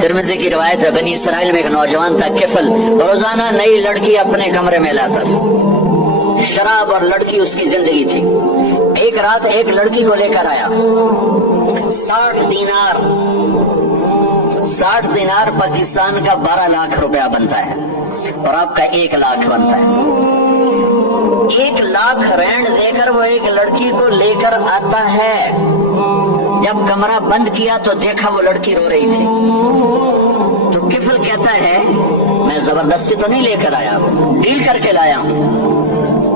Tirmidhi की रिवायत है, बनी इसराइल में एक नौजवान था किफल, रोजाना नई लड़की अपने कमरे में लाता था। शराब और लड़की उसकी जिंदगी थी। एक रात एक लड़की को लेकर आया। 60 दिनार पाकिस्तान का 12 लाख रुपया बनता है और आपका 1 लाख बनता है। 1 लाख रेंड देकर वो एक लड़की को लेकर आता है। जब कमरा बंद किया तो देखा वो लड़की रो रही थी। तो किफल कहता है मैं जबरदस्ती तो नहीं लेकर आया, डील करके लाया हूं।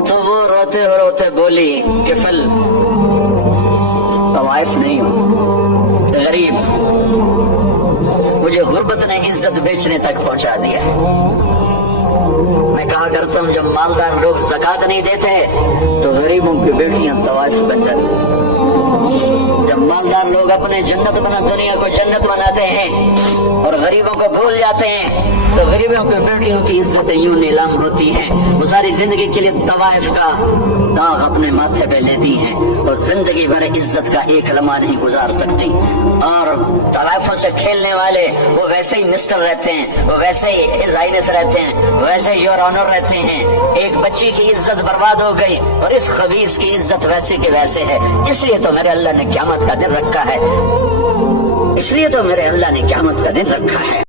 तो वो रोते बोली किफल वाइफ नहीं हूं, गरीब, मुझे गुर्बत ने इज्जत बेचने तक पहुंचा दिया। मैं कहा करता हूं जब मालदार लोग ज़कात नहीं देते तो गरीबों की बेटियां तवाइफ बन जाती। जब मालदार लोग अपने जन्नत बना दुनिया को जन्नत बनाते हैं और गरीबों को भूल जाते हैं तो गरीबों की बेटियों की इज्जत यूं नीलाम होती है। वो सारी जिंदगी के लिए तवाइफ का दाग अपने माथे पे लेती हैं और जिंदगी भर इज्जत का एक लम्हा नहीं गुजार सकती। और तवाइफों से खेलने वाले वो वैसे ही मिस्टर रहते हैं, वो वैसे ही हिज हाइनेस रहते हैं, वैसे ही योर ऑनर रहते हैं। एक बच्ची की इज्जत बर्बाद हो गई और इस खबीस की इज्जत वैसे के वैसे है। इसलिए तो मेरे अल्लाह ने क़यामत का दिन रखा है, इसलिए तो मेरे अल्लाह ने क़यामत का दिन रखा है।